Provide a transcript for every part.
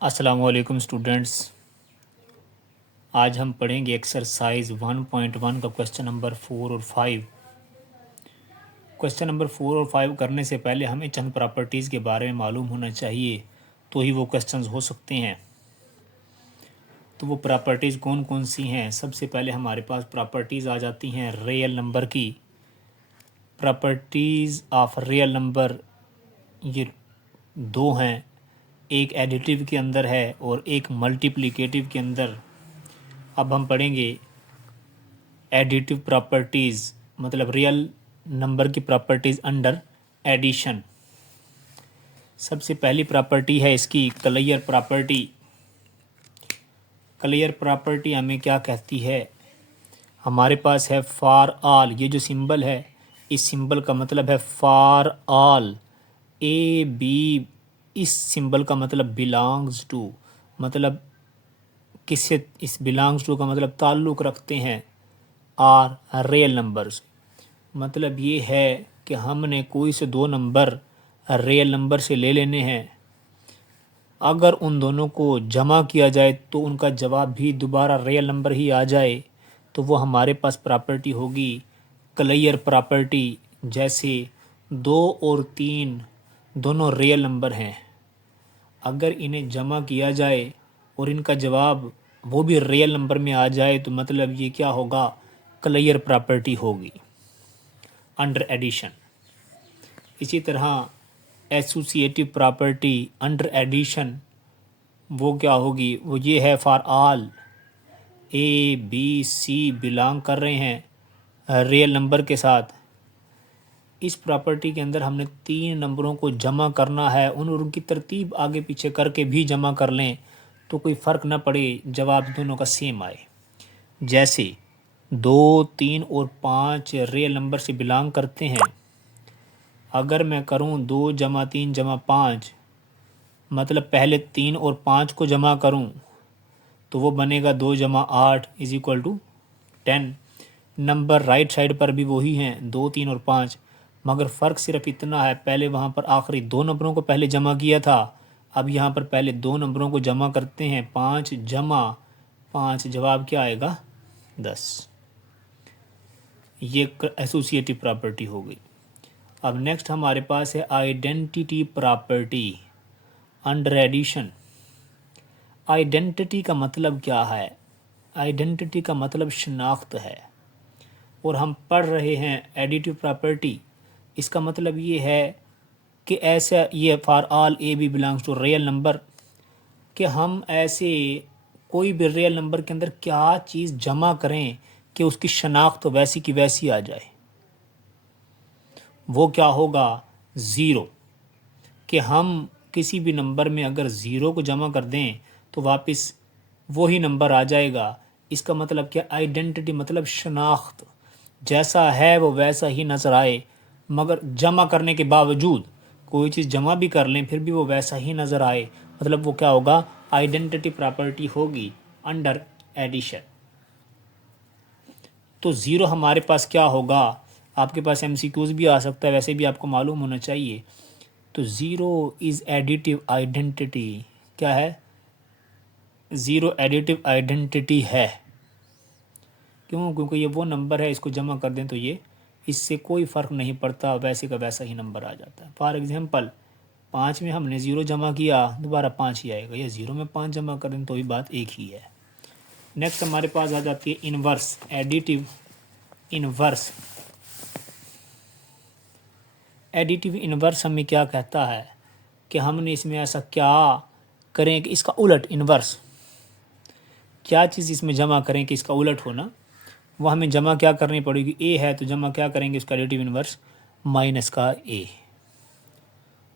अस्सलामुअलैकुम स्टूडेंट्स। आज हम पढ़ेंगे एक्सरसाइज 1.1 का क्वेश्चन नंबर 4 और 5। क्वेश्चन नंबर 4 और 5 करने से पहले हमें चंद प्रॉपर्टीज़ के बारे में मालूम होना चाहिए, तो ही वो क्वेश्चंस हो सकते हैं। तो वो प्रॉपर्टीज़ कौन कौन सी हैं? सबसे पहले हमारे पास प्रॉपर्टीज़ आ जाती हैं रियल नंबर की। प्रॉपर्टीज़ ऑफ रियल नंबर ये दो हैं, एक एडिटिव के अंदर है और एक मल्टीप्लिकेटिव के अंदर। अब हम पढ़ेंगे एडिटिव प्रॉपर्टीज़, मतलब रियल नंबर की प्रॉपर्टीज़ अंडर एडिशन। सबसे पहली प्रॉपर्टी है इसकी क्लियर प्रॉपर्टी। क्लियर प्रॉपर्टी हमें क्या कहती है? हमारे पास है फॉर ऑल, ये जो सिंबल है इस सिंबल का मतलब है फॉर ऑल। ए बी, इस सिंबल का मतलब बिलोंग्स टू, मतलब किससे? इस बिलोंग्स टू का मतलब ताल्लुक़ रखते हैं आर रियल नंबर्स। मतलब ये है कि हमने कोई से दो नंबर रियल नंबर से ले लेने हैं। अगर उन दोनों को जमा किया जाए तो उनका जवाब भी दोबारा रियल नंबर ही आ जाए, तो वो हमारे पास प्रॉपर्टी होगी क्लियर प्रॉपर्टी। जैसे 2 और 3 दोनों रियल नंबर हैं, अगर इन्हें जमा किया जाए और इनका जवाब वो भी रियल नंबर में आ जाए तो मतलब ये क्या होगा? क्लियर प्रॉपर्टी होगी अंडर एडिशन। इसी तरह एसोसिएटिव प्रॉपर्टी अंडर एडिशन वो क्या होगी? वो ये है for all a b c belong कर रहे हैं रियल नंबर के साथ। इस प्रॉपर्टी के अंदर हमने 3 नंबरों को जमा करना है, उनकी तरतीब आगे पीछे करके भी जमा कर लें तो कोई फ़र्क ना पड़े, जवाब दोनों का सेम आए। जैसे 2, 3 और 5 रियल नंबर से बिलोंग करते हैं। अगर मैं करूं 2 जमा 3 जमा 5, मतलब पहले 3 और 5 को जमा करूं तो वो बनेगा 2 जमा 8 is equal to 10। Number right side पर भी वही हैं 2, 3 और 5, मगर फ़र्क सिर्फ इतना है, पहले वहाँ पर आखिरी 2 नंबरों को पहले जमा किया था, अब यहाँ पर पहले 2 नंबरों को जमा करते हैं। 5 जमा 5, जवाब क्या आएगा? 10। ये एसोसिएटिव प्रॉपर्टी हो गई। अब नेक्स्ट हमारे पास है identity property under addition. Identity का मतलब क्या है? आइडेंटिटी का मतलब शनाख्त है, और हम पढ़ रहे हैं एडिटिव प्रॉपर्टी। इसका मतलब ये है कि ऐसा, ये for all a b belongs to real number, कि हम ऐसे कोई भी रियल नंबर के अंदर क्या चीज़ जमा करें कि उसकी शनाख्त वैसी की वैसी आ जाए। वो क्या होगा? ज़ीरो। कि हम किसी भी नंबर में अगर ज़ीरो को जमा कर दें तो वापस वही नंबर आ जाएगा। इसका मतलब क्या? आइडेंटिटी मतलब शनाख्त, जैसा है वो वैसा ही नज़र आए, मगर जमा करने के बावजूद कोई चीज़ जमा भी कर लें फिर भी वो वैसा ही नज़र आए, मतलब वो क्या होगा? आइडेंटिटी प्रॉपर्टी होगी अंडर एडिशन। तो ज़ीरो हमारे पास क्या होगा? आपके पास एमसीक्यूज़ भी आ सकता है, वैसे भी आपको मालूम होना चाहिए। तो ज़ीरो इज़ एडिटिव आइडेंटिटी। क्या है? ज़ीरो एडिटिव आइडेंटिटी है। क्यों? क्योंकि ये वो नंबर है, इसको जमा कर दें तो ये, इससे कोई फ़र्क नहीं पड़ता, वैसे का वैसा ही नंबर आ जाता है। फॉर एग्जांपल 5 में हमने ज़ीरो जमा किया, दोबारा 5 ही आएगा, या ज़ीरो में 5 जमा कर दें तो ही बात एक ही है। नेक्स्ट हमारे पास आ जाती है inverse, additive inverse. Additive inverse हमें क्या कहता है कि हमने इसमें ऐसा क्या करें कि इसका उलट, इनवर्स क्या चीज़ इसमें जमा करें कि इसका उलट होना, वो हमें जमा क्या करनी पड़ेगी? ए है तो जमा क्या करेंगे उसका एडिटिव इनवर्स? माइनस का ए।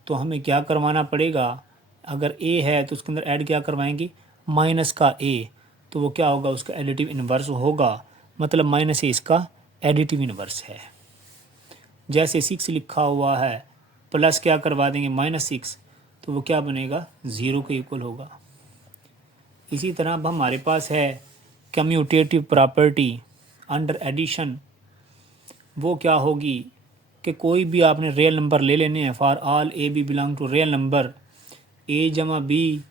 तो हमें क्या करवाना पड़ेगा? अगर ए है तो उसके अंदर ऐड क्या करवाएंगे? माइनस का ए। तो वो क्या होगा? उसका एडिटिव इनवर्स होगा, मतलब माइनस ए इसका एडिटिव इनवर्स है। जैसे 6 लिखा हुआ है, प्लस क्या करवा देंगे? -6, तो वो क्या बनेगा? 0 के इक्वल होगा। इसी तरह अब हमारे पास है कम्यूटेटिव प्रॉपर्टी अंडर एडिशन। वो क्या होगी कि कोई भी आपने रियल नंबर ले लेने हैं। For all a b belong to real number, a जमा b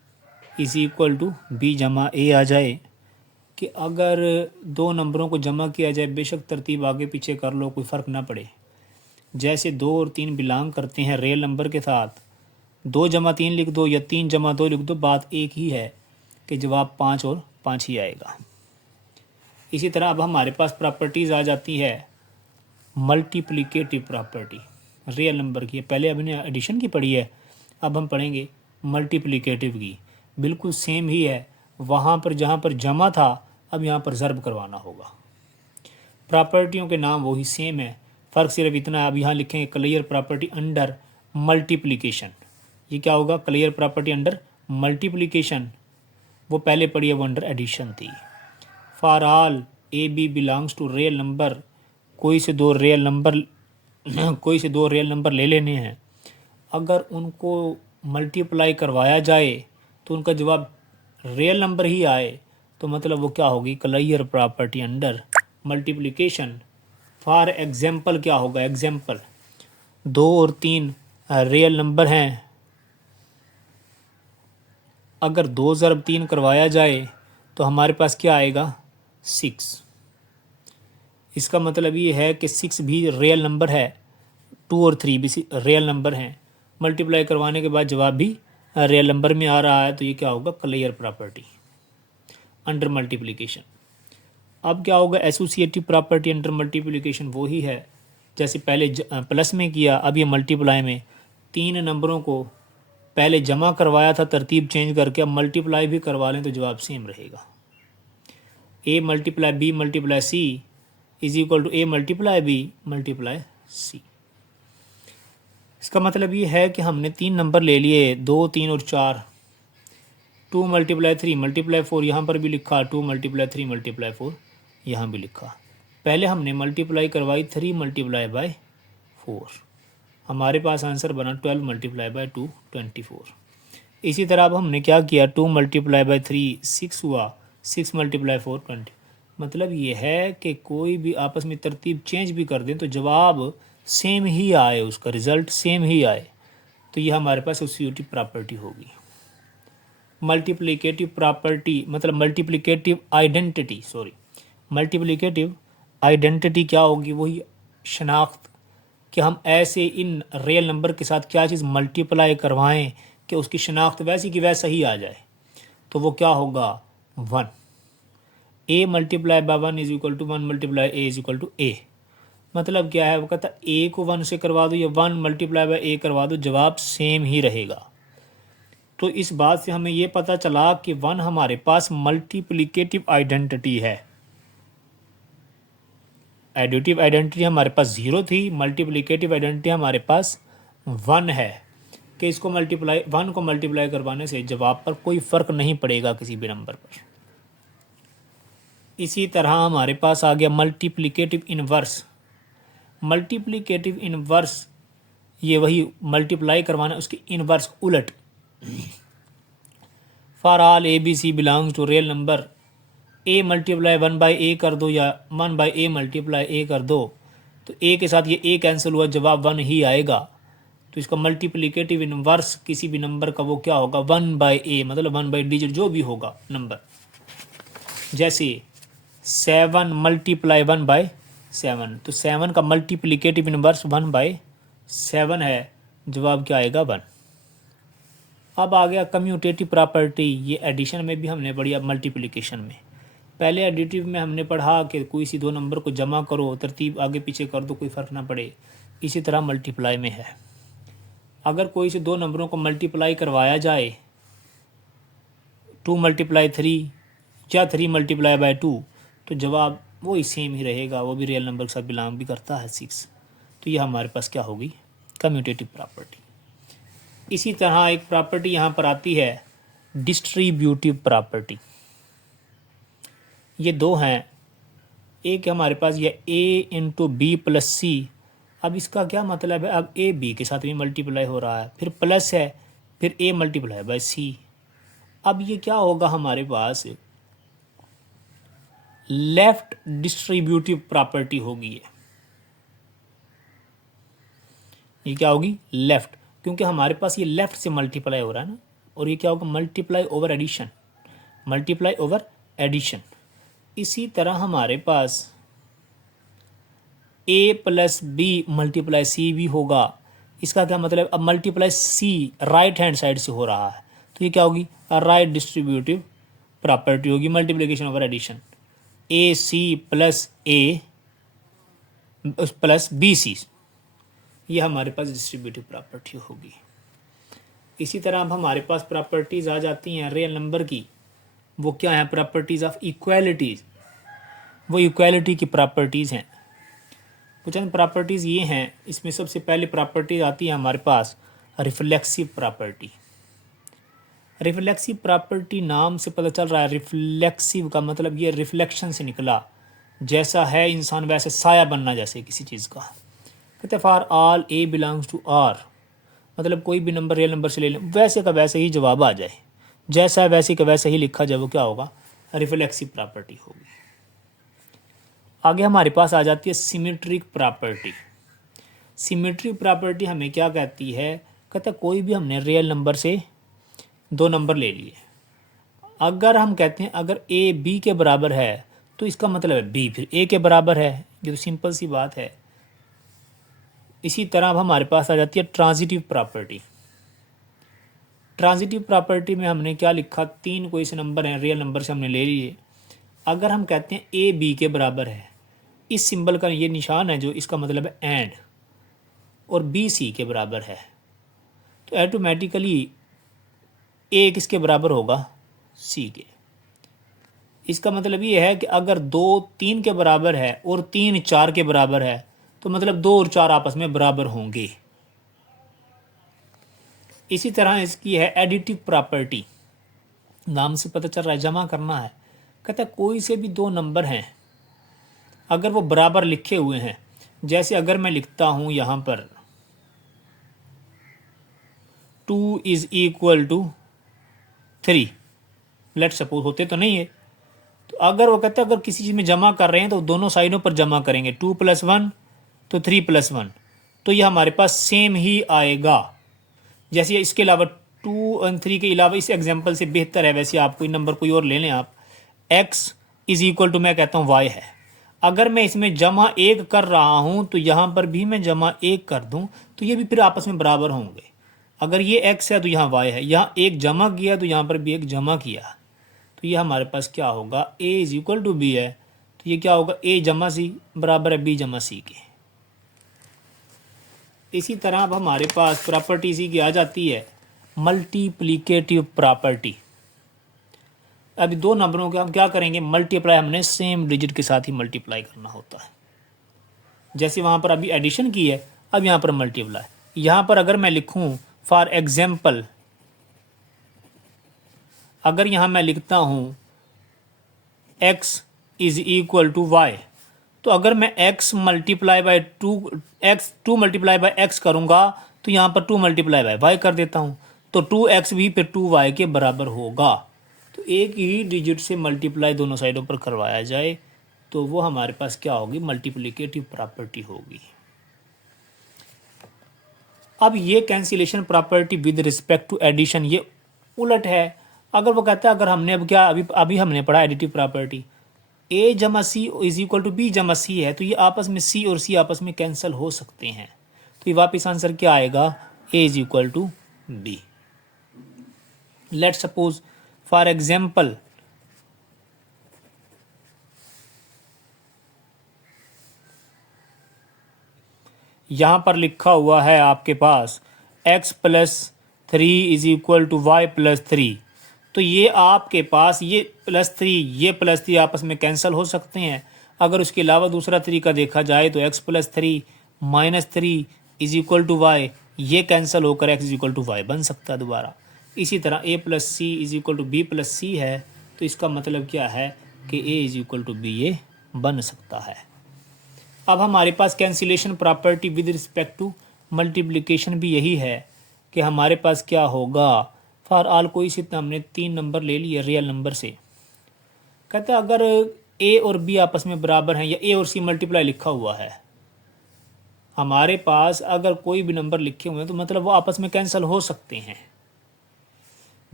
is equal to b जमा ए आ जाए कि अगर दो नंबरों को जमा किया जाए, बेशक तरतीब आगे पीछे कर लो, कोई फ़र्क ना पड़े। जैसे 2 और 3 बिलोंग करते हैं रियल नंबर के साथ, 2 जमा 3 लिख दो या 3 जमा 2 लिख दो, बात एक ही है कि जवाब 5 और 5 ही आएगा। इसी तरह अब हमारे पास प्रॉपर्टीज़ आ जाती है मल्टीप्लिकेटिव प्रॉपर्टी रियल नंबर की। पहले अभी ने एडिशन की पढ़ी है, अब हम पढ़ेंगे मल्टीप्लिकेटिव की। बिल्कुल सेम ही है, वहाँ पर जहाँ पर जमा था अब यहाँ पर ज़र्ब करवाना होगा। प्रॉपर्टियों के नाम वही सेम है, फ़र्क सिर्फ इतना है, अब यहाँ लिखेंगे क्लियर प्रॉपर्टी अंडर मल्टीप्लिकेशन। ये क्या होगा? Clear property under multiplication. वो पहले पढ़ी है, वो अंडर एडिशन थी। For all a b belongs to real number, कोई से दो रियल नंबर ले लेने हैं। अगर उनको मल्टीप्लाई करवाया जाए तो उनका जवाब रियल नंबर ही आए तो मतलब वो क्या होगी? Clear property under multiplication. For example क्या होगा? एग्जाम्पल 2 और 3 रियल नंबर हैं, अगर 2 ज़रब 3 करवाया जाए तो हमारे पास क्या आएगा? 6। इसका मतलब ये है कि 6 भी रियल नंबर है, 2 और 3 भी रियल नंबर हैं। मल्टीप्लाई करवाने के बाद जवाब भी रियल नंबर में आ रहा है, तो ये क्या होगा? Clear property under multiplication. अब क्या होगा? एसोसिएटिव प्रॉपर्टी अंडर मल्टीप्लिकेशन वही है जैसे पहले प्लस में किया, अब ये मल्टीप्लाई में। 3 नंबरों को पहले जमा करवाया था तरतीब चेंज करके, अब मल्टीप्लाई भी करवा लें तो जवाब सेम रहेगा। A multiply b multiply c is equal to a multiply b multiply c. इसका मतलब ये है कि हमने 3 नंबर ले लिए, 2, 3 और 4। 2 मल्टीप्लाई 3 मल्टीप्लाई 4 यहाँ पर भी लिखा, 2 मल्टीप्लाई 3 मल्टीप्लाई 4 यहाँ भी लिखा। पहले हमने मल्टीप्लाई करवाई 3 मल्टीप्लाई बाय 4, हमारे पास आंसर बना 12 मल्टीप्लाई बाय 2 24। इसी तरह अब हमने क्या किया? 2 मल्टीप्लाई बाय 3 6 हुआ, 6 मल्टीप्लाई 4 20। मतलब ये है कि कोई भी आपस में तरतीब चेंज भी कर दें तो जवाब सेम ही आए, उसका रिज़ल्ट सेम ही आए, तो ये हमारे पास एसोसिएटिव प्रॉपर्टी होगी। मल्टीप्लिकेटिव प्रॉपर्टी मतलब मल्टीप्लिकेटिव आइडेंटिटी क्या होगी? वही शनाख्त कि हम ऐसे इन रियल नंबर के साथ क्या चीज़ मल्टीप्लाई करवाएं कि उसकी शनाख्त वैसी की वैसा ही आ जाए, तो वो क्या होगा? 1। A multiply by 1 is equal to 1 multiply a is equal to a. मतलब क्या है? वो कहता है ए को 1 से करवा दो या 1 मल्टीप्लाई बाय ए करवा दो, जवाब सेम ही रहेगा। तो इस बात से हमें ये पता चला कि 1 हमारे पास मल्टीप्लिकेटिव आइडेंटिटी है। एडिटिव आइडेंटिटी हमारे पास 0 थी, मल्टीप्लिकेटिव आइडेंटिटी हमारे पास 1 है कि इसको 1 को मल्टीप्लाई करवाने से जवाब पर कोई फ़र्क नहीं पड़ेगा किसी भी नंबर पर। इसी तरह हमारे पास आ गया मल्टीप्लिकेटिव इनवर्स। मल्टीप्लिकेटिव इनवर्स ये वही मल्टीप्लाई करवाना, उसकी इनवर्स उलट। For all a b c belongs to real number, a multiply 1 by a कर दो या 1 बाई ए मल्टीप्लाई ए कर दो, तो ए के साथ ये ए कैंसिल हुआ, जवाब 1 ही आएगा। तो इसका मल्टीप्लिकेटिव इनवर्स किसी भी नंबर का वो क्या होगा? 1 बाई ए, मतलब 1 बाई डिजिट जो भी होगा नंबर। जैसे 7 मल्टीप्लाई 1 बाई 7, तो 7 का मल्टीप्लिकेटिव इनवर्स 1 बाई 7 है, जवाब क्या आएगा? 1। अब आ गया कम्यूटेटिव प्रॉपर्टी। ये एडिशन में भी हमने पढ़ी, अब मल्टीप्लिकेशन में। पहले एडिटिव में हमने पढ़ा कि कोई सी दो नंबर को जमा करो, तरतीब आगे पीछे कर दो, कोई फ़र्क ना पड़े। इसी तरह मल्टीप्लाई में है, अगर कोई से दो नंबरों को मल्टीप्लाई करवाया जाए, 2 मल्टीप्लाई 3 या 3 मल्टीप्लाई बाय 2, तो जवाब वही सेम ही रहेगा, वो भी रियल नंबर के साथ बिलोंग भी करता है 6। तो ये हमारे पास क्या होगी? Commutative property. इसी तरह एक प्रॉपर्टी यहाँ पर आती है डिस्ट्रीब्यूटिव प्रॉपर्टी। ये दो हैं, एक हमारे पास ये a इंटू बी प्लस सी। अब इसका क्या मतलब है? अब a b के साथ भी मल्टीप्लाई हो रहा है, फिर प्लस है, फिर a मल्टीप्लाई बाय c। अब ये क्या होगा? हमारे पास लेफ्ट डिस्ट्रीब्यूटिव प्रॉपर्टी होगी। ये क्या होगी? लेफ्ट, क्योंकि हमारे पास ये लेफ्ट से मल्टीप्लाई हो रहा है ना, और ये क्या होगा, multiply over addition, multiply over addition. इसी तरह हमारे पास a plus b multiply c भी होगा। इसका क्या मतलब, अब multiply c right hand side से हो रहा है तो ये क्या होगी, राइट डिस्ट्रीब्यूटिव प्रॉपर्टी होगी, multiplication over addition. A c plus a plus b c, ये हमारे पास डिस्ट्रीब्यूटिव प्रॉपर्टी होगी। इसी तरह अब हमारे पास प्रॉपर्टीज़ आ जाती हैं रियल नंबर की। वो क्या है, प्रॉपर्टीज़ ऑफ इक्वालिटीज़। वो इक्वालिटी की प्रॉपर्टीज़ हैं। तो चंद प्रॉपर्टीज़ ये हैं, इसमें सबसे पहले प्रॉपर्टीज आती है हमारे पास रिफ्लेक्सिव प्रॉपर्टी। रिफ्लेक्सिव प्रॉपर्टी नाम से पता चल रहा है, रिफ्लेक्सिव का मतलब ये रिफ्लेक्शन से निकला, जैसा है इंसान वैसे साया बनना जैसे किसी चीज़ का। कहते for all a belongs to R, मतलब कोई भी नंबर रियल नंबर से ले लें, वैसे का वैसे ही जवाब आ जाए, जैसा है वैसे का वैसे ही लिखा जाए, वो क्या होगा, रिफ्लेक्सिव प्रॉपर्टी होगी। आगे हमारे पास आ जाती है सिमेट्रिक प्रॉपर्टी। सिमेट्रिक प्रॉपर्टी हमें क्या कहती है, कहता है कोई भी हमने रियल नंबर से दो नंबर ले लिए, अगर हम कहते हैं अगर ए बी के बराबर है तो इसका मतलब है बी फिर ए के बराबर है, ये तो सिंपल सी बात है। इसी तरह अब हमारे पास आ जाती है ट्रांजिटिव प्रॉपर्टी। ट्रांजिटिव प्रॉपर्टी में हमने क्या लिखा, तीन कोई से नंबर हैं रियल नंबर से हमने ले लिए, अगर हम कहते हैं ए बी के बराबर है, इस सिंबल का ये निशान है जो, इसका मतलब है एंड, और बी सी के बराबर है, तो ऑटोमेटिकली ए किसके बराबर होगा, सी के। इसका मतलब ये है कि अगर 2 3 के बराबर है और 3 4 के बराबर है तो मतलब 2 और 4 आपस में बराबर होंगे। इसी तरह इसकी है एडिटिव प्रॉपर्टी, नाम से पता चल रहा है जमा करना है। कहता है कोई से भी दो नंबर हैं अगर वो बराबर लिखे हुए हैं, जैसे अगर मैं लिखता हूं यहां पर 2 is equal to 3, let suppose, होते तो नहीं है, तो अगर वो कहते हैं अगर किसी चीज़ में जमा कर रहे हैं तो दोनों साइडों पर जमा करेंगे, 2 + 1 तो 3 + 1, तो ये हमारे पास सेम ही आएगा। जैसे इसके अलावा 2 और 3 के अलावा इस एग्जांपल से बेहतर है, वैसे आप कोई नंबर कोई और ले लें, आप x इज इक्वल टू मैं कहता हूँ y है, अगर मैं इसमें जमा 1 कर रहा हूँ तो यहाँ पर भी मैं जमा 1 कर दूँ तो ये भी फिर आपस में बराबर होंगे। अगर ये x है तो यहाँ y है, यहाँ 1 जमा किया तो यहाँ पर भी 1 जमा किया, तो ये हमारे पास क्या होगा, a is equal to b है, तो ये क्या होगा, a जमा सी बराबर है b जमा सी के। इसी तरह अब हमारे पास प्रॉपर्टी सी की आ जाती है मल्टीप्लिकेटिव प्रॉपर्टी। अभी दो नंबरों के हम क्या करेंगे, मल्टीप्लाई हमने सेम डिजिट के साथ ही मल्टीप्लाई करना होता है। जैसे वहाँ पर अभी एडिशन की है, अब यहाँ पर मल्टीप्लाई। यहाँ पर अगर मैं लिखूँ फॉर एग्जाम्पल, अगर यहाँ मैं लिखता हूँ x is equal to y, तो अगर मैं x multiply by 2 multiply by x करूँगा तो यहाँ पर 2 मल्टीप्लाई बाई y कर देता हूँ, तो 2x भी फिर 2y के बराबर होगा। तो एक ही डिजिट से मल्टीप्लाई दोनों साइडों पर करवाया जाए तो वो हमारे पास क्या होगी, मल्टीप्लिकेटिव प्रॉपर्टी होगी। अब ये cancellation property with respect to addition ये उलट है। अगर वो कहता है, अगर हमने अब क्या अभी हमने पढ़ा एडिटिव प्रॉपर्टी, a जमा सी इज इक्वल टू बी जमा सी है, तो ये आपस में c और c आपस में कैंसिल हो सकते हैं, तो ये वापस आंसर क्या आएगा, a is equal to b. Let suppose for example यहाँ पर लिखा हुआ है आपके पास x + 3 is equal to y + 3, तो ये आपके पास ये +3 ये +3 आपस में कैंसिल हो सकते हैं। अगर उसके अलावा दूसरा तरीका देखा जाए तो x + 3 - 3 is equal to y, ये कैंसिल होकर x is equal to y बन सकता है दोबारा। इसी तरह a + c is equal to b + c है, तो इसका मतलब क्या है कि a is equal to b ये बन सकता है। अब हमारे पास cancellation property with respect to multiplication भी यही है कि हमारे पास क्या होगा, फॉर ऑल कोई से हमने 3 नंबर ले लिए रियल नंबर से, कहता है अगर a और b आपस में बराबर हैं या a और c मल्टीप्लाई लिखा हुआ है, हमारे पास अगर कोई भी नंबर लिखे हुए हैं तो मतलब वो आपस में कैंसिल हो सकते हैं।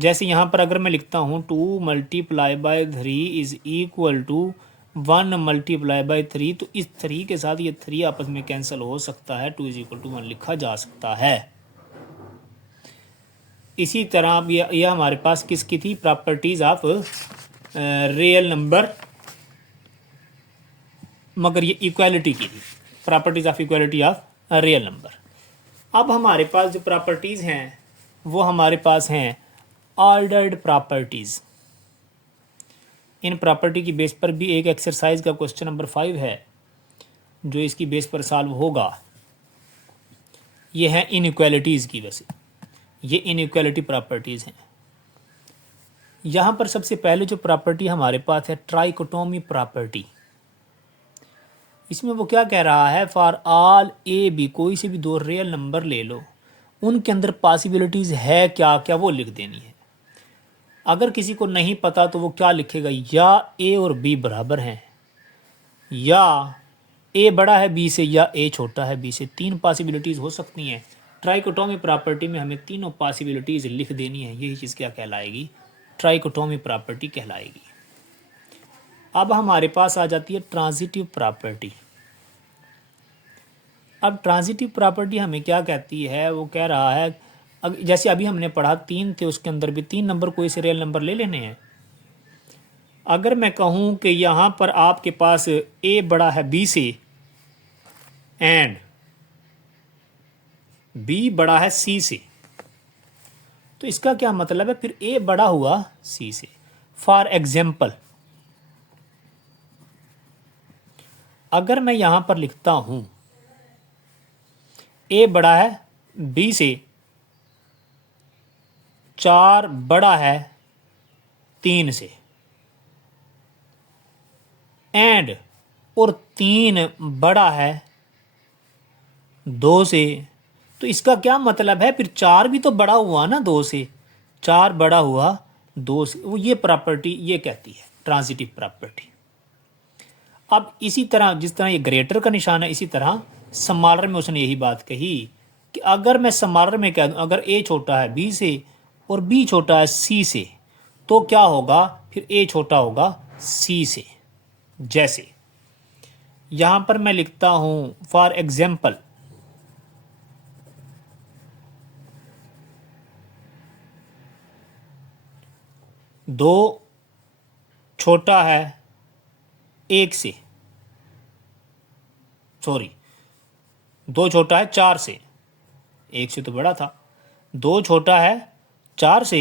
जैसे यहाँ पर अगर मैं लिखता हूँ 2 multiply by 3 is equal to 1 multiply by 3, तो इस 3 के साथ ये 3 आपस में कैंसिल हो सकता है, 2 इज इक्वल टू 1 लिखा जा सकता है। इसी तरह अब ये हमारे पास किसकी थी, प्रॉपर्टीज ऑफ रियल नंबर, मगर ये इक्वालिटी की थी, properties of equality of real number. अब हमारे पास जो प्रॉपर्टीज हैं वो हमारे पास हैं ऑर्डर्ड प्रॉपर्टीज। इन प्रॉपर्टी की बेस पर भी एक एक्सरसाइज का क्वेश्चन नंबर 5 है जो इसकी बेस पर सॉल्व होगा। ये है इनइक्वालिटीज़ की, वैसे ये इनइक्वालिटी प्रॉपर्टीज़ हैं। यहाँ पर सबसे पहले जो प्रॉपर्टी हमारे पास है ट्राइकोटोमी प्रॉपर्टी। इसमें वो क्या कह रहा है, फॉर ऑल ए बी, कोई से भी दो रियल नंबर ले लो, उनके अंदर पॉसिबिलिटीज़ है क्या क्या वो लिख देनी है। अगर किसी को नहीं पता तो वो क्या लिखेगा, या ए और बी बराबर हैं, या ए बड़ा है बी से, या ए छोटा है बी से। तीन पॉसिबिलिटीज़ हो सकती हैं। ट्राइकोटोमी प्रॉपर्टी में हमें तीनों पॉसिबिलिटीज़ लिख देनी है। यही चीज़ क्या कहलाएगी, ट्राइकोटोमी प्रॉपर्टी कहलाएगी। अब हमारे पास आ जाती है ट्रांजिटिव प्रॉपर्टी। अब ट्रांजिटिव प्रॉपर्टी हमें क्या कहती है, वो कह रहा है जैसे अभी हमने पढ़ा 3 थे, उसके अंदर भी 3 नंबर कोई से रियल नंबर ले लेने हैं। अगर मैं कहूँ कि यहाँ पर आपके पास ए बड़ा है बी से एंड बी बड़ा है सी से, तो इसका क्या मतलब है, फिर ए बड़ा हुआ सी से। फॉर एग्जाम्पल अगर मैं यहाँ पर लिखता हूँ ए बड़ा है बी से, 4 बड़ा है 3 से, एंड और 3 बड़ा है 2 से, तो इसका क्या मतलब है, फिर 4 भी तो बड़ा हुआ ना 2 से, 4 बड़ा हुआ 2 से। वो ये प्रॉपर्टी ये कहती है ट्रांजिटिव प्रॉपर्टी। अब इसी तरह जिस तरह ये ग्रेटर का निशान है, इसी तरह स्मॉलर में उसने यही बात कही कि अगर मैं स्मॉलर में कह दूं अगर ए छोटा है बी से और बी छोटा है सी से, तो क्या होगा, फिर ए छोटा होगा सी से। जैसे यहां पर मैं लिखता हूं फॉर एग्जाम्पल 2 छोटा है 1 से, सॉरी 2 छोटा है 4 से, 1 से तो बड़ा था, 2 छोटा है 4 से,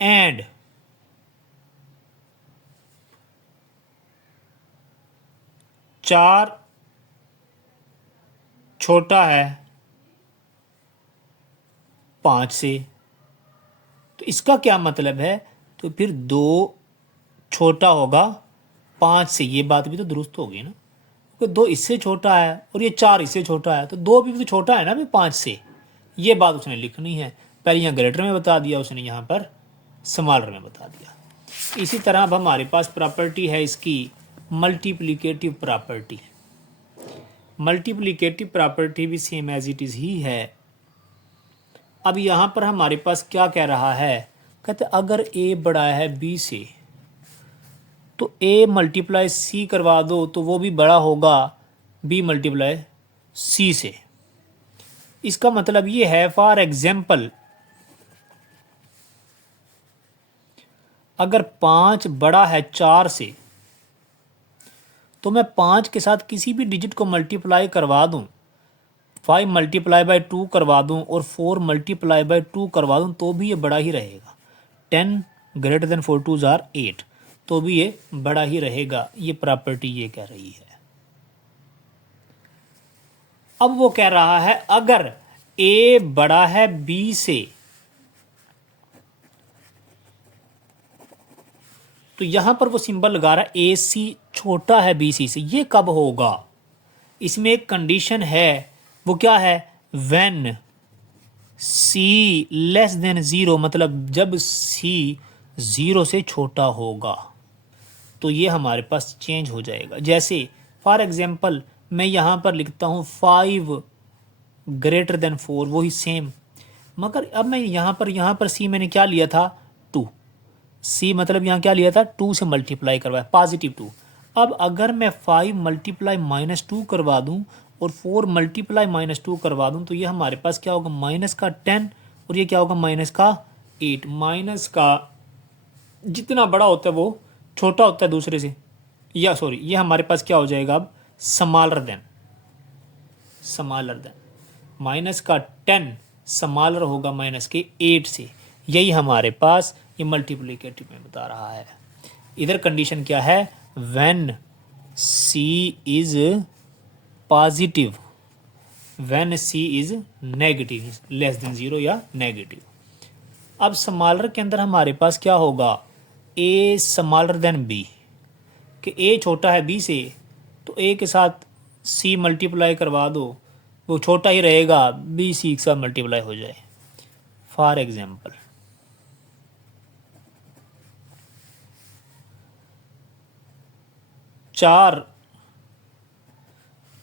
एंड 4 छोटा है 5 से। तो इसका क्या मतलब है, तो फिर 2 छोटा होगा 5 से। ये बात भी तो दुरुस्त होगी ना, क्योंकि 2 इससे छोटा है और ये 4 इससे छोटा है, तो 2 भी तो छोटा है ना भी 5 से। ये बात उसने लिखनी है। पहले यहाँ ग्रेटर में बता दिया उसने, यहाँ पर स्मॉलर में बता दिया। इसी तरह अब हमारे पास प्रॉपर्टी है इसकी मल्टीप्लिकेटिव प्रॉपर्टी। मल्टीप्लिकेटिव प्रॉपर्टी भी सेम एज इट इज़ ही है। अब यहाँ पर हमारे पास क्या कह रहा है, कहते अगर ए बड़ा है बी से, तो ए मल्टीप्लाई सी करवा दो तो वो भी बड़ा होगा बी मल्टीप्लाई सी से। इसका मतलब ये है फॉर एग्जाम्पल अगर 5 बड़ा है 4 से, तो मैं 5 के साथ किसी भी डिजिट को मल्टीप्लाई करवा दूं, 5 मल्टीप्लाई बाय 2 करवा दूं और 4 मल्टीप्लाई बाय 2 करवा दूं, तो भी ये बड़ा ही रहेगा। 10 ग्रेटर देन 4 2s आर 8, तो भी ये बड़ा ही रहेगा। ये प्रॉपर्टी ये कह रही है। अब वो कह रहा है अगर ए बड़ा है बी से, तो यहां पर वो सिंबल लगा रहा है ए सी छोटा है बी सी से। ये कब होगा, इसमें एक कंडीशन है, वो क्या है, व्हेन सी लेस देन 0, मतलब जब सी 0 से छोटा होगा, तो ये हमारे पास चेंज हो जाएगा। जैसे फॉर एग्जाम्पल मैं यहाँ पर लिखता हूँ 5 ग्रेटर देन 4, वही सेम, मगर अब मैं यहाँ पर सी मैंने क्या लिया था सी मतलब यहाँ क्या लिया था, 2 से मल्टीप्लाई करवाया, पॉजिटिव 2। अब अगर मैं 5 मल्टीप्लाई -2 करवा दूँ और 4 मल्टीप्लाई -2 करवा दूँ तो ये हमारे पास क्या होगा, माइनस का 10 और ये क्या होगा, माइनस का 8। माइनस का जितना बड़ा होता है वो छोटा होता है दूसरे से, या सॉरी ये हमारे पास क्या हो जाएगा अब, स्मॉलर देन माइनस का 10 स्मॉलर होगा माइनस के 8 से। यही हमारे पास ये मल्टीप्लिकेटिव में बता रहा है। इधर कंडीशन क्या है, when c is positive, when c is negative, less than 0 या नेगेटिव। अब स्मॉलर के अंदर हमारे पास क्या होगा, ए स्मॉलर देन बी, कि ए छोटा है बी से तो ए के साथ सी मल्टीप्लाई करवा दो, वो छोटा ही रहेगा, बी सी के साथ मल्टीप्लाई हो जाए। फॉर एग्जाम्पल 4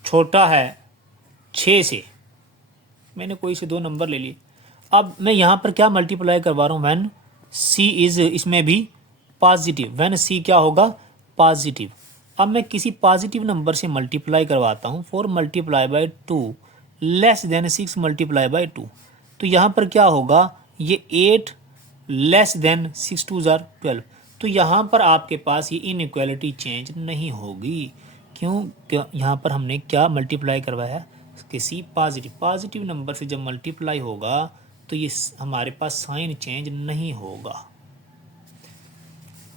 छोटा है 6 से, मैंने कोई से 2 नंबर ले लिए। अब मैं यहाँ पर क्या मल्टीप्लाई करवा रहा हूँ, व्हेन सी इज, इसमें भी पॉजिटिव, व्हेन सी क्या होगा, पॉजिटिव। अब मैं किसी पॉजिटिव नंबर से मल्टीप्लाई करवाता हूँ, 4 multiply by 2 less than 6 multiply by 2, तो यहाँ पर क्या होगा, ये 8 लेस देन 6 2 ज़ार 12। तो यहाँ पर आपके पास ये इनइक्वालिटी चेंज नहीं होगी। क्यों यहाँ पर हमने क्या मल्टीप्लाई करवाया, किसी पॉजिटिव नंबर से जब मल्टीप्लाई होगा तो ये हमारे पास साइन चेंज नहीं होगा।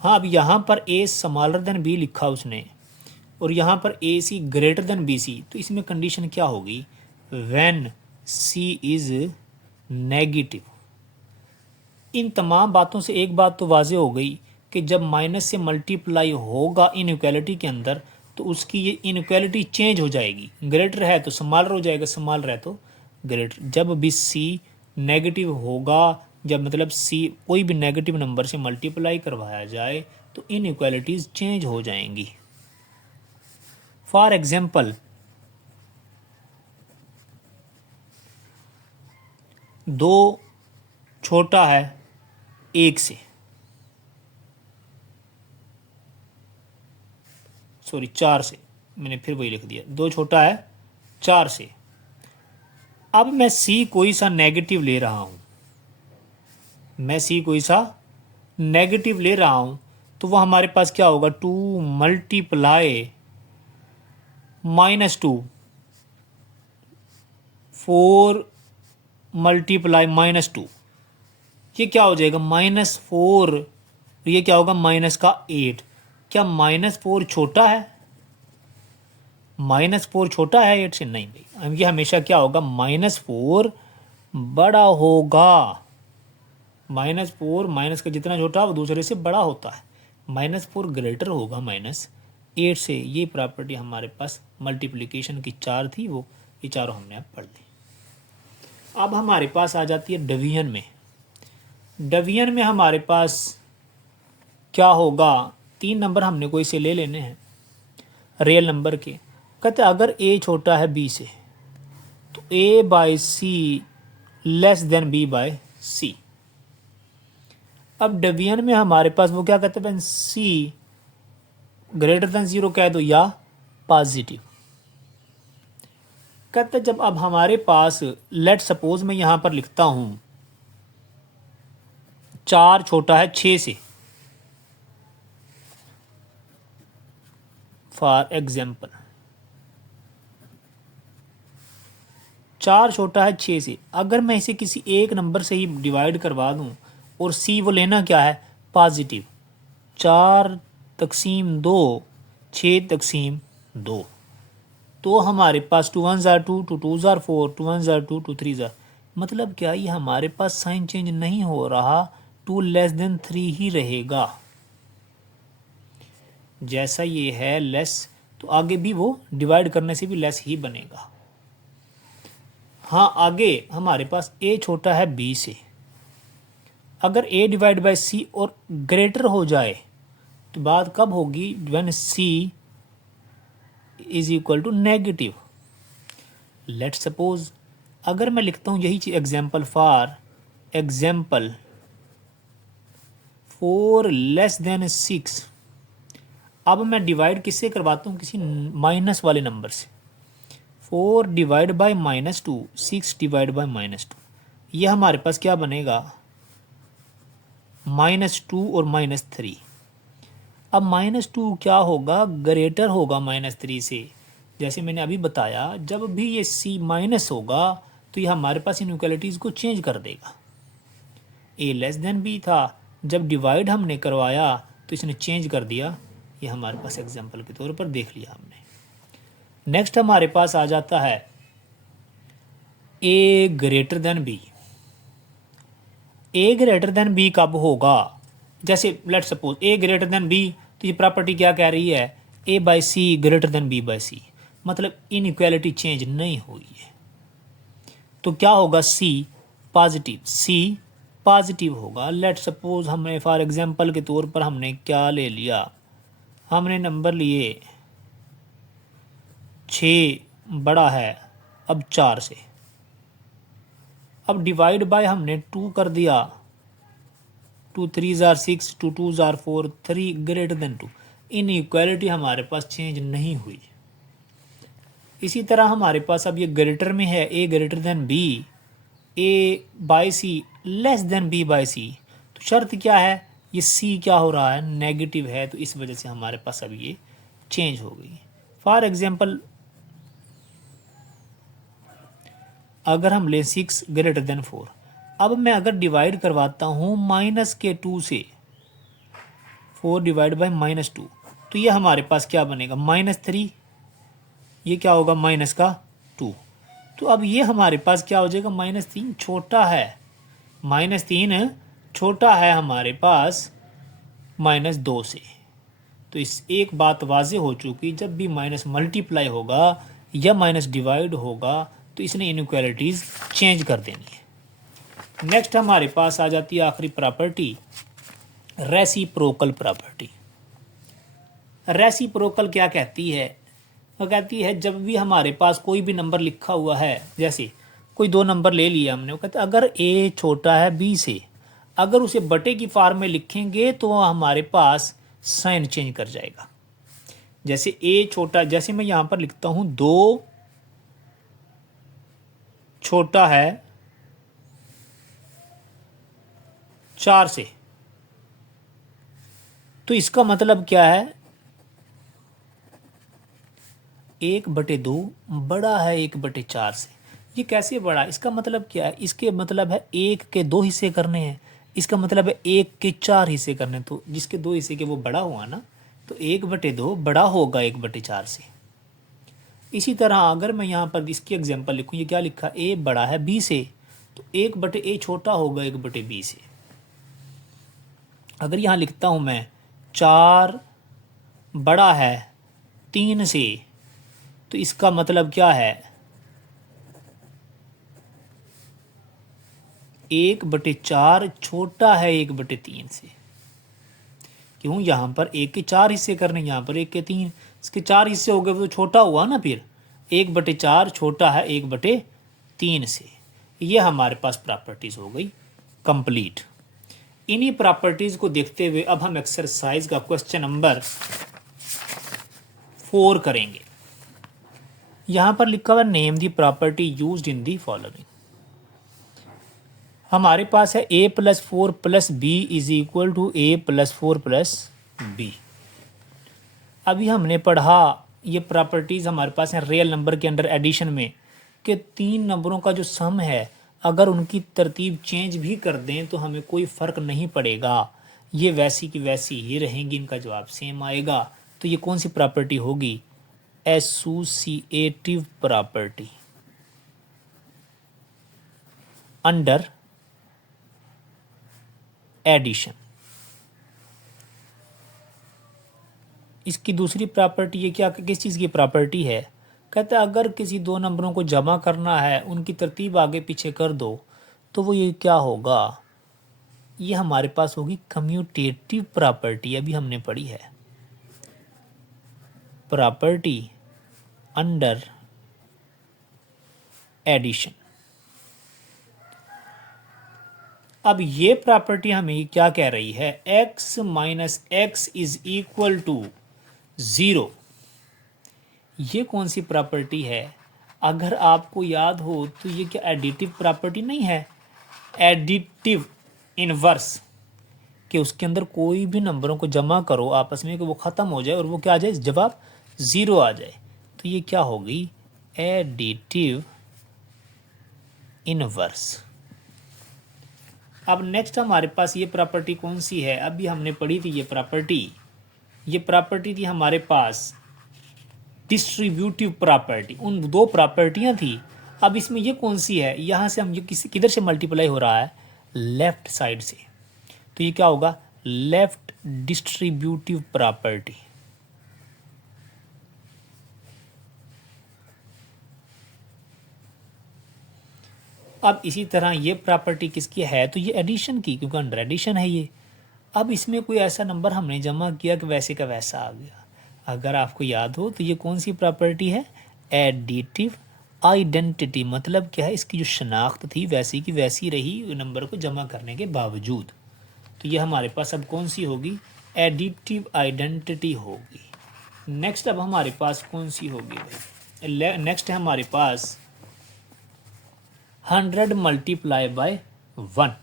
हाँ, अब यहाँ पर ए स्मॉलर देन बी लिखा उसने और यहाँ पर ए सी ग्रेटर देन बी सी, तो इसमें कंडीशन क्या होगी, व्हेन सी इज नेगेटिव। इन तमाम बातों से एक बात तो वाजे हो गई कि जब माइनस से मल्टीप्लाई होगा इनइक्वालिटी के अंदर तो उसकी ये इनइक्वालिटी चेंज हो जाएगी, ग्रेटर है तो स्मॉलर हो जाएगा, स्मॉलर है तो ग्रेटर। जब भी सी नेगेटिव होगा, जब मतलब सी कोई भी नेगेटिव नंबर से मल्टीप्लाई करवाया जाए तो इनइक्वालिटीज चेंज हो जाएंगी। फॉर एग्जाम्पल 2 छोटा है 1 से, सॉरी 4 से, मैंने फिर वही लिख दिया, 2 छोटा है 4 से। अब मैं सी कोई सा नेगेटिव ले रहा हूँ, मैं सी कोई सा नेगेटिव ले रहा हूँ तो वो हमारे पास क्या होगा, 2 मल्टीप्लाई -2, 4 मल्टीप्लाई -2, ये क्या हो जाएगा, -4, ये क्या होगा, माइनस का 8। क्या -4 छोटा है, -4 छोटा है 8 से, नहीं भाई, ये हमेशा क्या होगा, -4 बड़ा होगा। -4 माइनस का जितना छोटा वो दूसरे से बड़ा होता है, -4 ग्रेटर होगा -8 से। ये प्रॉपर्टी हमारे पास मल्टीप्लिकेशन की 4 थी, वो ये चारों हमने अब पढ़ ली। अब हमारे पास आ जाती है डिवीजन में। डिवीजन में हमारे पास क्या होगा, 3 नंबर हमने कोई से ले लेने हैं रियल नंबर के। कहते अगर ए छोटा है बी से तो a by c less than b by c. अब डिवीजन में हमारे पास वो क्या कहते हैं, सी ग्रेटर देन 0 कह दो या पॉजिटिव। कहते जब अब हमारे पास लेट सपोज मैं यहां पर लिखता हूं 4 छोटा है 6 से, फॉर एग्जाम्पल 4 छोटा है 6 से, अगर मैं इसे किसी एक नंबर से ही डिवाइड करवा दूं और सी वो लेना क्या है, पॉजिटिव, 4/2 6/2, तो हमारे पास 2 1 ज़ार 2 2 2 ज़ार 4 2 1 ज़ार 2 2 3 ज़ार, मतलब क्या ये हमारे पास साइन चेंज नहीं हो रहा, 2 लेस देन 3 ही रहेगा। जैसा ये है लेस तो आगे भी वो डिवाइड करने से भी लेस ही बनेगा। हाँ, आगे हमारे पास a छोटा है b से, अगर a डिवाइड बाई c और ग्रेटर हो जाए तो बात कब होगी, when c is equal to negative. Let suppose अगर मैं लिखता हूँ यही चीज example, for example 4 less than 6। अब मैं डिवाइड किससे करवाता हूँ, किसी माइनस वाले नंबर से। 4 डिवाइड बाई -2, 6 डिवाइड बाई -2, ये हमारे पास क्या बनेगा, -2 और -3। अब -2 क्या होगा, ग्रेटर होगा -3 से। जैसे मैंने अभी बताया, जब भी ये C माइनस होगा तो ये हमारे पास इनइक्वालिटीज़ को चेंज कर देगा। A लेस देन B था, जब डिवाइड हमने करवाया तो इसने चेंज कर दिया। ये हमारे पास एग्जाम्पल के तौर पर देख लिया हमने। नेक्स्ट हमारे पास आ जाता है A greater than B। A greater than B कब होगा, जैसे let suppose A greater than B, तो ये प्रॉपर्टी क्या कह रही है, A by C greater than B by C, मतलब इनइक्वालिटी चेंज नहीं हुई है। तो क्या होगा, C पॉजिटिव होगा। लेट सपोज हमने फॉर एग्जांपल के तौर पर हमने क्या ले लिया, हमने नंबर लिए 6 बड़ा है अब 4 से। अब डिवाइड बाय हमने 2 कर दिया, 2 3 jar 6, 2 2 jar 4, 3 greater than 2। Inequality हमारे पास चेंज नहीं हुई। इसी तरह हमारे पास अब ये ग्रेटर में है, A greater than B, A by C less than B by C। तो शर्त क्या है, ये C क्या हो रहा है, नेगेटिव है, तो इस वजह से हमारे पास अब ये चेंज हो गई। फॉर एग्जांपल अगर हम लें 6 ग्रेटर देन 4, अब मैं अगर डिवाइड करवाता हूँ -2 से, 4 डिवाइड बाई -2, तो ये हमारे पास क्या बनेगा, -3, ये क्या होगा, -2। तो अब ये हमारे पास क्या हो जाएगा, -3 छोटा है, -3 छोटा है हमारे पास -2 से। तो इस एक बात वाजे हो चुकी, जब भी माइनस मल्टीप्लाई होगा या माइनस डिवाइड होगा तो इसने इनइक्वालिटीज़ चेंज कर देनी है। नेक्स्ट हमारे पास आ जाती है आखिरी प्रॉपर्टी, रेसिप्रोकल प्रॉपर्टी। रेसिप्रोकल क्या कहती है, वो कहती है जब भी हमारे पास कोई भी नंबर लिखा हुआ है, जैसे कोई 2 नंबर ले लिया हमने, वो कहते हैं अगर A छोटा है B से, अगर उसे बटे की फॉर्म में लिखेंगे तो हमारे पास साइन चेंज कर जाएगा। जैसे A छोटा, जैसे मैं यहाँ पर लिखता हूँ 2 छोटा है 4 से, तो इसका मतलब क्या है, 1/2 बड़ा है 1/4 से। ये कैसे बड़ा, इसका मतलब क्या है, इसके मतलब है 1 के 2 हिस्से करने हैं, इसका मतलब है 1 के 4 हिस्से करने, तो जिसके 2 हिस्से के वो बड़ा हुआ ना, तो 1/2 बड़ा होगा 1/4 से। इसी तरह अगर मैं यहाँ पर इसकी एग्जांपल लिखूँ, ये क्या लिखा, A बड़ा है B से, तो 1/A छोटा होगा 1/B से। अगर यहाँ लिखता हूँ मैं 4 बड़ा है 3 से, तो इसका मतलब क्या है, 1/4 छोटा है 1/3 से। क्यों, यहाँ पर 1 के 4 हिस्से करने, यहाँ पर 1 के 3, इसके 4 हिस्से हो गए, वो तो छोटा हुआ ना, फिर 1/4 छोटा है 1/3 से। ये हमारे पास प्रॉपर्टीज हो गई कंप्लीट। इन्हीं प्रॉपर्टीज को देखते हुए अब हम एक्सरसाइज का क्वेश्चन नंबर 4 करेंगे। यहाँ पर लिखा हुआ name the property used in the following. हमारे पास है A+4 + B = A+4 + B। अभी हमने पढ़ा ये प्रॉपर्टीज़ हमारे पास है रियल नंबर के अंडर एडिशन में, कि 3 नंबरों का जो सम है अगर उनकी तरतीब चेंज भी कर दें तो हमें कोई फ़र्क नहीं पड़ेगा, ये वैसी की वैसी ही रहेंगी, इनका जवाब सेम आएगा। तो ये कौन सी प्रॉपर्टी होगी, एसोसिएटिव प्रॉपर्टी अंडर एडिशन। इसकी दूसरी प्रॉपर्टी ये क्या, किस चीज़ की प्रॉपर्टी है, कहता है अगर किसी 2 नंबरों को जमा करना है, उनकी तरतीब आगे पीछे कर दो, तो वो ये क्या होगा, ये हमारे पास होगी कम्यूटेटिव प्रॉपर्टी। अभी हमने पढ़ी है प्रॉपर्टी अंडर एडिशन। अब ये प्रॉपर्टी हमें क्या कह रही है, x minus x is equal to 0। ये कौन सी प्रॉपर्टी है? अगर आपको याद हो तो ये क्या एडिटिव प्रॉपर्टी नहीं है, एडिटिव इनवर्स, कि उसके अंदर कोई भी नंबरों को जमा करो आपस में कि वो ख़त्म हो जाए और वो क्या आ जाए, जवाब 0 आ जाए। तो ये क्या होगी, एडिटिव इनवर्स। अब नेक्स्ट हमारे पास ये प्रॉपर्टी कौन सी है, अभी हमने पढ़ी थी ये प्रॉपर्टी थी हमारे पास डिस्ट्रीब्यूटिव प्रॉपर्टी। उन दो प्रॉपर्टियां थी। अब इसमें ये कौन सी है, यहाँ से हम ये किधर से मल्टीप्लाई हो रहा है, लेफ्ट साइड से। तो ये क्या होगा, लेफ्ट डिस्ट्रीब्यूटिव प्रॉपर्टी। अब इसी तरह ये प्रॉपर्टी किसकी है, तो ये एडिशन की, क्योंकि अंडर एडिशन है ये। अब इसमें कोई ऐसा नंबर हमने जमा किया कि वैसे का वैसा आ गया। अगर आपको याद हो तो ये कौन सी प्रॉपर्टी है, एडिटिव आइडेंटिटी। मतलब क्या है, इसकी जो शनाख्त थी वैसी की वैसी रही नंबर को जमा करने के बावजूद। तो ये हमारे पास अब कौन सी होगी, एडिटिव आइडेंटिटी होगी। नेक्स्ट अब हमारे पास कौन सी होगी भाई, नेक्स्ट है हमारे पास 100 मल्टीप्लाई बाय 1।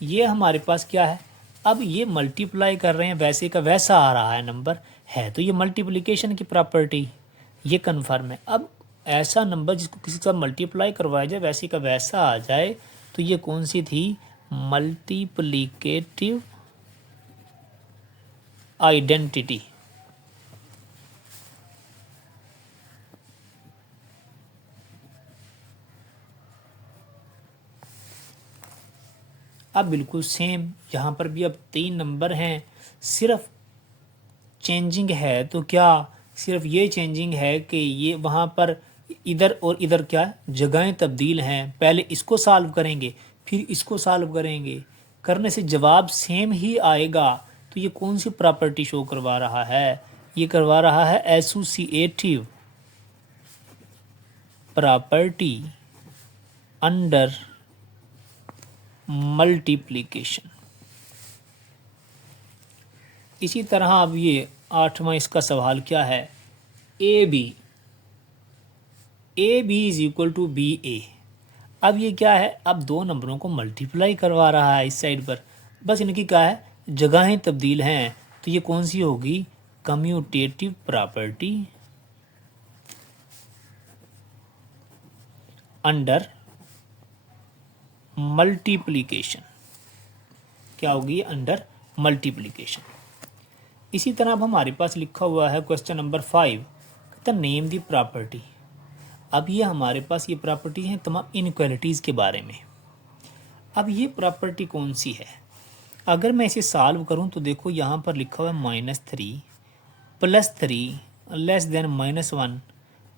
ये हमारे पास क्या है, अब ये मल्टीप्लाई कर रहे हैं, वैसे का वैसा आ रहा है नंबर है, तो ये मल्टीप्लिकेशन की प्रॉपर्टी ये कन्फर्म है। अब ऐसा नंबर जिसको किसी का मल्टीप्लाई करवाया जाए वैसे का वैसा आ जाए, तो ये कौन सी थी, मल्टीप्लिकेटिव आइडेंटिटी। अब बिल्कुल सेम यहाँ पर भी अब 3 नंबर हैं, सिर्फ चेंजिंग है तो क्या, सिर्फ ये चेंजिंग है कि ये वहाँ पर इधर और इधर क्या जगहें तब्दील हैं। पहले इसको सॉल्व करेंगे फिर इसको सॉल्व करेंगे, करने से जवाब सेम ही आएगा। तो ये कौन सी प्रॉपर्टी शो करवा रहा है, ये करवा रहा है एसोसिएटिव प्रॉपर्टी अंडर मल्टीप्लिकेशन। इसी तरह अब ये 8वां इसका सवाल क्या है, a b is equal to b a. अब ये क्या है, अब दो नंबरों को मल्टीप्लाई करवा रहा है इस साइड पर, बस इनकी क्या है, जगहें तब्दील हैं। तो ये कौन सी होगी, कम्यूटेटिव प्रॉपर्टी अंडर मल्टीप्लिकेशन। क्या होगी, अंडर मल्टीप्लिकेशन। इसी तरह अब हमारे पास लिखा हुआ है क्वेश्चन नंबर 5, कहता नेम दी प्रॉपर्टी। अब ये हमारे पास ये प्रॉपर्टी है तमाम इनइक्वालिटीज़ के बारे में। अब ये प्रॉपर्टी कौन सी है, अगर मैं इसे सॉल्व करूं तो देखो यहाँ पर लिखा हुआ है -3 + 3 < -1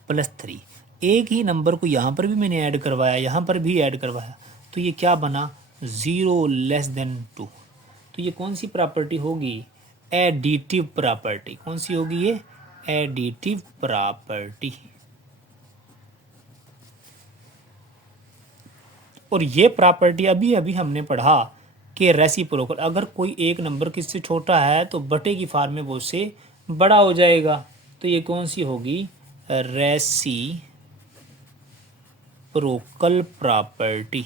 + 3। एक ही नंबर को यहाँ पर भी मैंने ऐड करवाया, यहाँ पर भी ऐड करवाया, तो ये क्या बना, 0 < 2। तो ये कौन सी प्रॉपर्टी होगी, एडिटिव प्रॉपर्टी। कौन सी होगी ये, एडिटिव प्रॉपर्टी। और ये प्रॉपर्टी अभी अभी हमने पढ़ा कि रेसिप्रोकल, अगर कोई एक नंबर किससे छोटा है तो बटे की फॉर्म में वो उससे बड़ा हो जाएगा। तो ये कौन सी होगी, रेसिप्रोकल प्रॉपर्टी।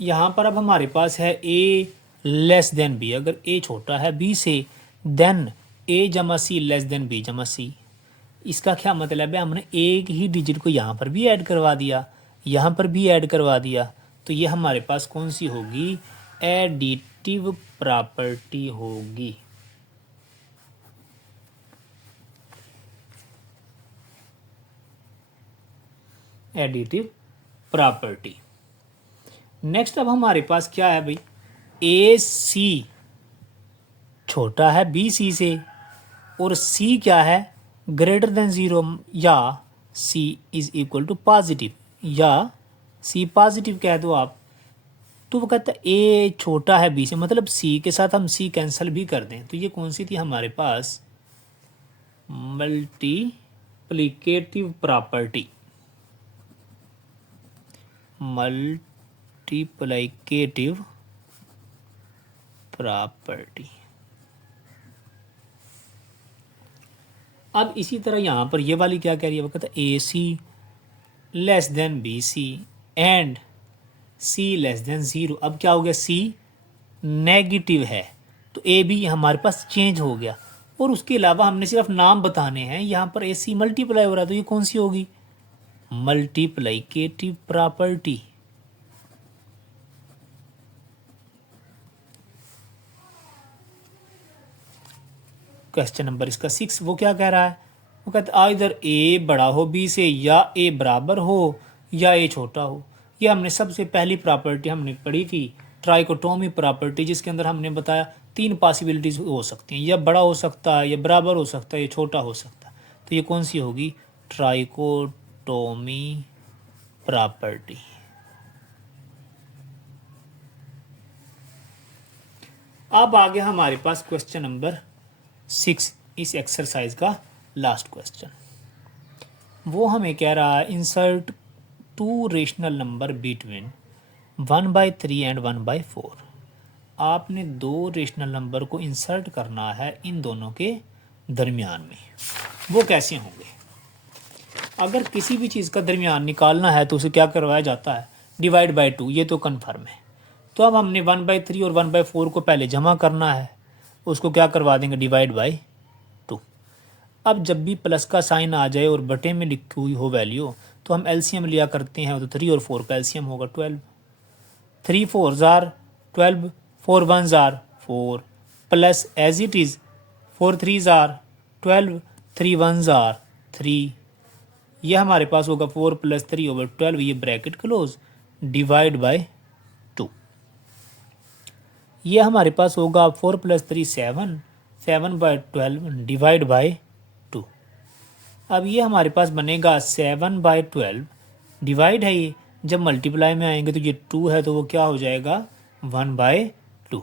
यहाँ पर अब हमारे पास है a < b। अगर a छोटा है b से, देन a जमा c < b जमा c। इसका क्या मतलब है, हमने एक ही डिजिट को यहाँ पर भी ऐड करवा दिया, यहाँ पर भी ऐड करवा दिया। तो ये हमारे पास कौन सी होगी, एडिटिव प्रॉपर्टी होगी। Additive property. नेक्स्ट अब हमारे पास क्या है भाई, ए सी छोटा है बी सी से, और सी क्या है, ग्रेटर देन 0, या सी इज इक्वल टू पॉजिटिव, या सी पॉजिटिव कह दो आप। तो वो कहता है ए छोटा है बी से, मतलब सी के साथ हम सी कैंसिल भी कर दें। तो ये कौन सी थी हमारे पास, मल्टीप्लिकेटिव प्रॉपर्टी। Multiplicative property. अब इसी तरह यहाँ पर ये वाली क्या कह रही है, वो कहता है a c less than b c and c less than zero. अब क्या हो गया, सी नेगेटिव है तो ए भी हमारे पास चेंज हो गया, और उसके अलावा हमने सिर्फ नाम बताने हैं। यहाँ पर ए सी मल्टीप्लाई हो रहा है तो ये कौन सी होगी, मल्टीप्लिकेटिव प्रॉपर्टी। क्वेश्चन नंबर इसका 6 वो क्या कह रहा है, वो कहता है इधर ए बड़ा हो बी से, या ए बराबर हो या ए छोटा हो। ये हमने सबसे पहली प्रॉपर्टी हमने पढ़ी थी ट्राइकोटोमी प्रॉपर्टी, जिसके अंदर हमने बताया 3 पॉसिबिलिटीज हो सकती हैं, या बड़ा हो सकता है, या बराबर हो सकता है, या छोटा हो सकता है। तो ये कौन सी होगी, ट्राइकोटोमी प्रॉपर्टी। अब आगे हमारे पास क्वेश्चन नंबर 6 इस एक्सरसाइज का लास्ट क्वेश्चन। वो हमें कह रहा है insert 2 rational number between 1/3 and 1/4। आपने 2 रेशनल नंबर को इंसर्ट करना है इन दोनों के दरमियान में। वो कैसे होंगे, अगर किसी भी चीज़ का दरमियान निकालना है तो उसे क्या करवाया जाता है, डिवाइड बाय 2। ये तो कन्फर्म है। तो अब हमने 1/3 और 1/4 को पहले जमा करना है, उसको क्या करवा देंगे, डिवाइड बाय 2। अब जब भी प्लस का साइन आ जाए और बटे में लिखी हुई हो वैल्यू, तो हम एलसीएम लिया करते हैं। तो 3 और 4 का एलसीएम होगा 12। 3 4s are 12, 4 1s are 4, plus as it is 4 3s are 12, 3 1s are 3। यह हमारे पास होगा 4 + 3/12, ये ब्रैकेट क्लोज, डिवाइड बाय 2। ये हमारे पास होगा 4 + 3 7, 7/12 डिवाइड बाय 2। अब ये हमारे पास बनेगा 7/12 डिवाइड है, ये जब मल्टीप्लाई में आएंगे तो ये 2 है तो वो क्या हो जाएगा 1/2।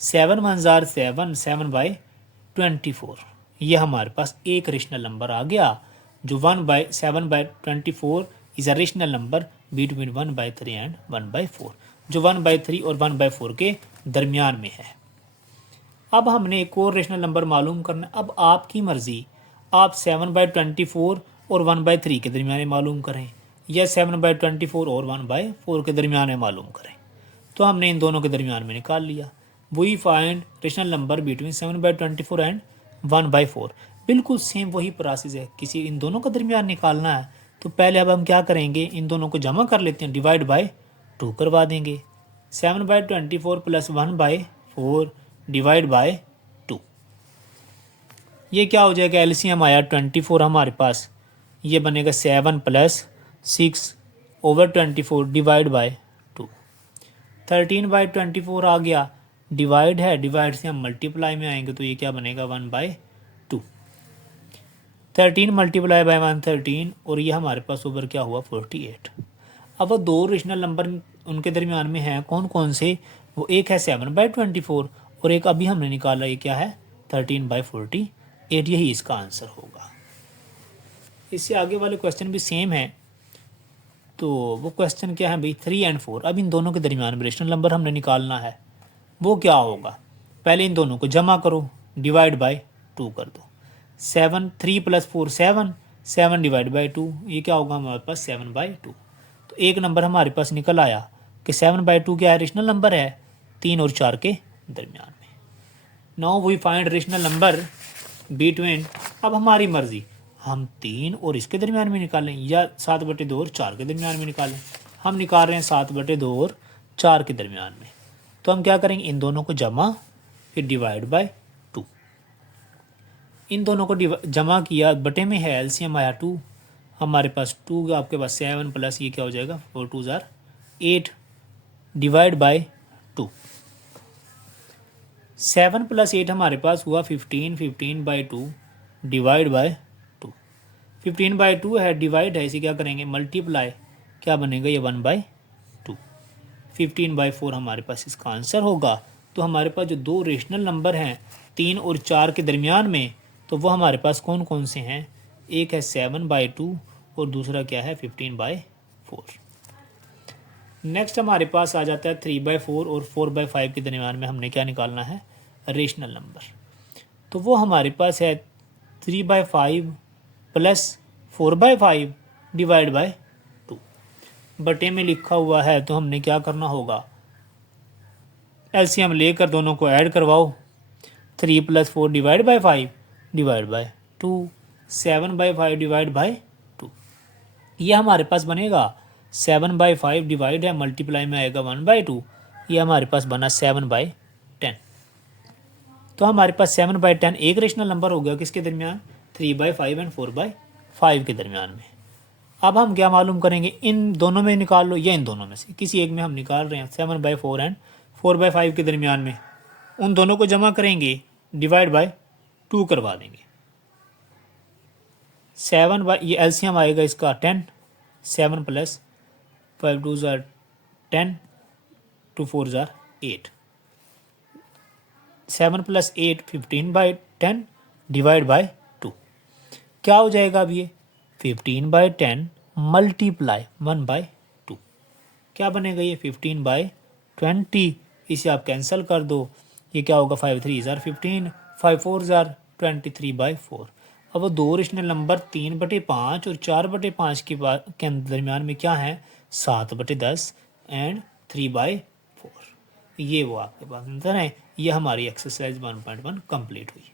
7 1s are 7, 7/24। ये हमारे पास एक रेशनल नंबर आ गया जो 7/24 is a rational number between 1/3 and 1/4, जो 1/3 और 1/4 के दरमियान में है। अब हमने एक और रेशनल नंबर मालूम करना। अब आपकी मर्ज़ी, आप 7/24 और 1/3 के दरमियान में मालूम करें, या 7/24 और 1/4 के दरमियान में मालूम करें। तो हमने इन दोनों के दरमियान में निकाल लिया। We find rational number between 7/24 and 1/4। बिल्कुल सेम वही प्रोसेस है, किसी इन दोनों का दरमियान निकालना है। तो पहले अब हम क्या करेंगे, इन दोनों को जमा कर लेते हैं, डिवाइड बाय 2 करवा देंगे। 7/24 + 1/4 डिवाइड बाय 2। ये क्या हो जाएगा, एलसीएम आया 24 हमारे पास, ये बनेगा 7 + 6/24 डिवाइड बाय 2। 13/24 आ गया, डिवाइड है, डिवाइड से हम मल्टीप्लाई में आएंगे तो ये क्या बनेगा 1/2। 13 × 113, और ये हमारे पास ऊपर क्या हुआ 48। अब वो 2 रेशनल नंबर उनके दरमियान में हैं, कौन कौन से, वो एक है 7/24 और एक अभी हमने निकाला, ये क्या है 13/48। यही इसका आंसर होगा। इससे आगे वाले क्वेश्चन भी सेम है। तो वो क्वेश्चन क्या है भाई, 3 और 4। अब इन दोनों के दरमियान में रेशनल नंबर हमने निकालना है, वो क्या होगा, पहले इन दोनों को जमा करो, डिवाइड बाय 2 कर दो। 7 3 + 4 7, 7 डिवाइड बाय 2, ये क्या होगा हमारे पास 7/2। तो एक नंबर हमारे पास निकल आया कि 7/2 क्या है, रेशनल नंबर है 3 और 4 के दरमियान में। Now we find rational number between, अब हमारी मर्जी, हम 3 और इसके दरमियान में निकालें या 7/2 और 4 के दरमियान में निकालें। हम निकाल रहे हैं 7/2 और 4 के दरमियान में। तो हम क्या करेंगे, इन दोनों को जमा, फिर डिवाइड बाय 2। इन दोनों को जमा किया, बटे में है, एलसीएम आया 2, हमारे पास 2 आपके पास 7 + ये क्या हो जाएगा 4 2s are 8 डिवाइड बाय 2। 7 + 8 हमारे पास हुआ 15, 15/2 डिवाइड बाय 2। 15/2 है, डिवाइड है, इसे क्या करेंगे मल्टीप्लाई, क्या बनेगा ये 1/2। 15/4 हमारे पास इसका आंसर होगा। तो हमारे पास जो 2 रेशनल नंबर हैं 3 और 4 के दरमियान में, तो वो हमारे पास कौन कौन से हैं, एक है 7/2 और दूसरा क्या है 15/4। नेक्स्ट हमारे पास आ जाता है 3/4 और 4/5 के दरमियान में हमने क्या निकालना है, रेशनल नंबर। तो वो हमारे पास है 3/5 प्लस 4/5 डिवाइड बाय 2। बटे में लिखा हुआ है तो हमने क्या करना होगा, एलसीएम लेकर दोनों को ऐड करवाओ। 3 + 4 divide by 5 divide by 2, 7/5 divide by 2। ये हमारे पास बनेगा 7/5 डिवाइड है, मल्टीप्लाई में आएगा 1/2। ये हमारे पास बना 7/10। तो हमारे पास 7/10 एक रेशनल नंबर हो गया किसके दरमियान, 3/5 एंड 4/5 के दरमियान में। अब हम क्या मालूम करेंगे, इन दोनों में निकाल लो या इन दोनों में से किसी एक में हम निकाल रहे हैं। 7/4 एंड 4/5 के दरमियान में उन दोनों को जमा करेंगे, डिवाइड बाय 2 करवा देंगे। ये एलसीएम आएगा इसका 10, 7 + 5 2 = 10, 2 4 = 8, 7 + 8 15/10 डिवाइड बाय 2। क्या हो जाएगा अब ये 15/10 मल्टीप्लाई 1/2। क्या बनेगा ये 15/20। इसे आप कैंसिल कर दो, ये क्या होगा 5 3 = 15, 5 4 = 23/4। अब वो दो रेशनल नंबर 3/5 और 4/5 के दरमियान में क्या है, 7/10 एंड 3/4। ये वो आपके पास आंसर है। ये हमारी एक्सरसाइज 1.1 कंप्लीट हुई।